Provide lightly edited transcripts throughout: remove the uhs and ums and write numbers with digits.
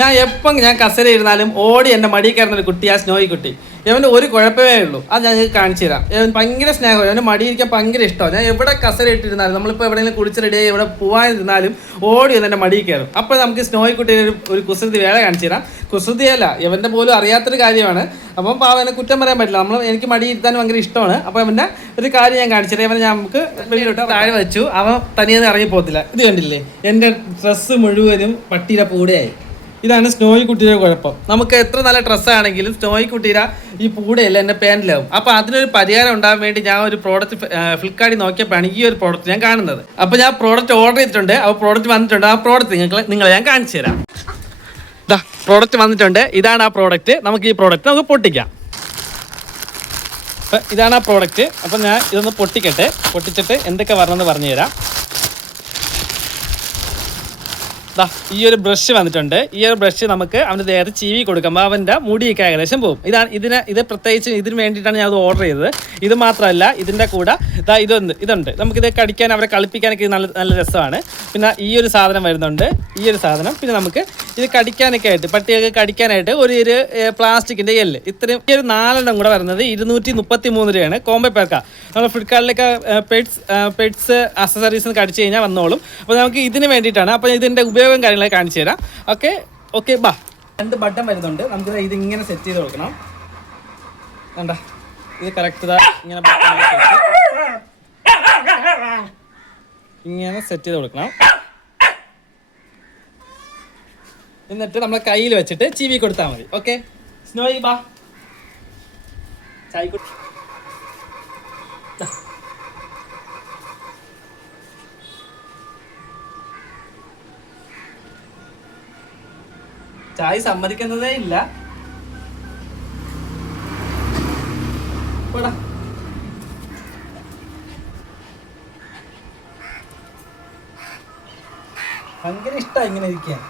ഞാൻ എപ്പം ഞാൻ കസര ഇരുന്നാലും ഓടി എൻ്റെ മടിയിൽ കയറുന്നൊരു കുട്ടി, ആ സ്നോയി കുട്ടി. ഇവൻ്റെ ഒരു കുഴപ്പമേ ഉള്ളൂ, അത് ഞാൻ നിങ്ങൾക്ക് കാണിച്ചു തരാം. ഇവൻ ഭയങ്കര സ്നേഹം, അവൻ്റെ മടിയിരിക്കാൻ ഭയങ്കര ഇഷ്ടമാണ്. ഞാൻ എവിടെ കസര ഇട്ടിരുന്നാലും, നമ്മളിപ്പോൾ എവിടെയെങ്കിലും കുളിച്ച് റെഡിയായി എവിടെ പോകാനിരുന്നാലും ഓടി വന്ന് എൻ്റെ മടിയിൽ കയറും. അപ്പോൾ നമുക്ക് സ്നോയി കുട്ടീനെ ഒരു കുസൃതി വേല കാണിച്ചു തരാം. കുസൃതിയല്ല, ഇവൻ്റെ പോലും അറിയാത്തൊരു കാര്യമാണ്. അപ്പം അവനെ കുറ്റം പറയാൻ പറ്റില്ല. എനിക്ക് മടി ഇരുത്താൻ ഭയങ്കര ഇഷ്ടമാണ്. അപ്പോൾ അവൻ്റെ ഒരു കാര്യം ഞാൻ കാണിച്ചു തരാം. അവനെ ഞാൻ നമുക്ക് വെളിയിലോട്ട് താഴെ വെച്ചു. അവൻ തനിയെ ഇറങ്ങി പോകത്തില്ല. ഇത് കണ്ടില്ലേ, എൻ്റെ ഡ്രസ്സ് മുഴുവനും പട്ടിയുടെ പൂടയായി. ഇതാണ് സ്നോയി കുട്ടിയുടെ കുഴപ്പം. നമുക്ക് എത്ര നല്ല ഡ്രസ്സാണെങ്കിലും സ്നോയി കുട്ടിയുടെ ഈ പൂടയല്ല എൻ്റെ പാൻറ്റിലാവും. അപ്പോൾ അതിനൊരു പരിഹാരം ഉണ്ടാകാൻ വേണ്ടി ഞാൻ ഒരു പ്രോഡക്റ്റ് ഫ്ലിപ്കാർട്ടിൽ നോക്കിയപ്പോഴാണ് ഈ ഒരു പ്രോഡക്റ്റ് ഞാൻ കാണുന്നത്. അപ്പോൾ ഞാൻ പ്രോഡക്റ്റ് ഓർഡർ ചെയ്തിട്ടുണ്ട്. ആ പ്രോഡക്റ്റ് വന്നിട്ടുണ്ട്. ആ പ്രോഡക്റ്റ് നിങ്ങളെ ഞാൻ കാണിച്ചു തരാം. ഇതാ പ്രോഡക്റ്റ് വന്നിട്ടുണ്ട്. ഇതാണ് ആ പ്രോഡക്റ്റ്. നമുക്ക് ഈ പ്രോഡക്റ്റ് നമുക്ക് പൊട്ടിക്കാം. അപ്പം ഇതാണ് ആ പ്രോഡക്റ്റ്. അപ്പം ഞാൻ ഇതൊന്ന് പൊട്ടിച്ചിട്ട് എന്തൊക്കെ വരണമെന്ന് പറഞ്ഞു തരാം. ഈ ഒരു ബ്രഷ് വന്നിട്ടുണ്ട്. ഈ ഒരു ബ്രഷ് നമുക്ക് അവൻ്റെ ദേഹത്ത് ചീവി കൊടുക്കുമ്പോൾ അവൻ്റെ മുടിയൊക്കെ ഏകദേശം പോകും. ഇത് പ്രത്യേകിച്ച് ഇതിന് വേണ്ടിയിട്ടാണ് ഞാൻ അത് ഓർഡർ ചെയ്തത്. ഇത് മാത്രമല്ല, ഇതിൻ്റെ കൂടെ ഇതുണ്ട്. നമുക്കിത് കടിക്കാൻ, അവരെ കളിപ്പിക്കാനൊക്കെ നല്ല നല്ല രസമാണ്. പിന്നെ ഈ ഒരു സാധനം വരുന്നുണ്ട്, ഈ ഒരു സാധനം. പിന്നെ നമുക്ക് ഇത് കടിക്കാനൊക്കെ ആയിട്ട്, പട്ടിയൊക്കെ കടിക്കാനായിട്ട് ഒരു പ്ലാസ്റ്റിക്കിൻ്റെ എല്ല്. ഇത്രയും ഈ ഒരു 4 കൂടെ വരുന്നത് 233 രൂപയാണ്. കോംബോ പാക്കാണ്. നമ്മൾ ഫ്ലിപ്കാർട്ടിലൊക്കെ പെറ്റ്സ് അക്സസറീസ് കടിച്ചു കഴിഞ്ഞാൽ വന്നോളും. അപ്പോൾ നമുക്ക് ഇതിന് വേണ്ടിയിട്ടാണ്. അപ്പോൾ ഇതിൻ്റെ ഉപയോഗം കാര്യങ്ങളൊക്കെ കാണിച്ചു തരാം. ഓക്കെ ബാ. 2 ബട്ടൺ വരുന്നുണ്ട്. നമുക്ക് ഇതിങ്ങനെ സെറ്റ് ചെയ്ത് കൊടുക്കണം. കണ്ട, ഇത് കറക്റ്റ് ഇങ്ങനെ സെറ്റ് ചെയ്ത് കൊടുക്കണം. എന്നിട്ട് നമ്മളെ കയ്യിൽ വെച്ചിട്ട് ചീവി കൊടുത്താൽ മതി. ഓക്കെ സ്നോയി ബാ, ചായ കുടി. ചായ സമ്മതിക്കുന്നതേ ഇല്ല. ഭയങ്കര ഇഷ്ടമാണ് ഇങ്ങനെ ഇരിക്കാൻ.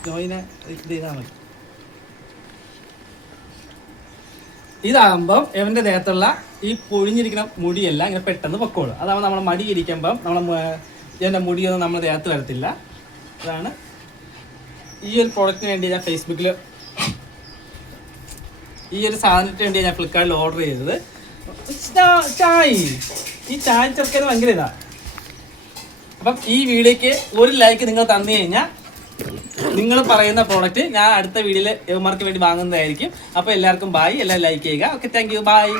സ്നോയിനെ ഇത് ചെയ്താൽ മതി. ഇതാകുമ്പം ഇവൻ്റെ ദേഹത്തുള്ള ഈ പൊഴിഞ്ഞിരിക്കുന്ന മുടിയെല്ലാം ഇങ്ങനെ പെട്ടെന്ന് പൊക്കോളും. അതാകുമ്പോൾ നമ്മൾ മടി ഇരിക്കുമ്പം ഇതിൻ്റെ മുടിയൊന്നും നമ്മുടെ ദേഹത്ത് വരത്തില്ല. അതാണ് ഈ ഒരു പ്രോഡക്റ്റിന് വേണ്ടി ഞാൻ ഫേസ്ബുക്കിൽ ഈ ഒരു സാധനത്തിന് വേണ്ടി ഞാൻ ഫ്ലിപ്കാർട്ടിൽ ഓർഡർ ചെയ്തത്. ഈ ചായ ചെറുക്കന് ഭയങ്കര ഇതാണ്. അപ്പം ഈ വീഡിയോക്ക് ഒരു ലൈക്ക് നിങ്ങൾ തന്നു കഴിഞ്ഞാൽ നിങ്ങൾ പറയുന്ന പ്രോഡക്റ്റ് ഞാൻ അടുത്ത വീഡിയോയിൽ ഇവന്മാർക്ക് വേണ്ടി വാങ്ങുന്നതായിരിക്കും. അപ്പോൾ എല്ലാവർക്കും ബായ്. എല്ലാവരും ലൈക്ക് ചെയ്യുക. Okay, thank you, bye.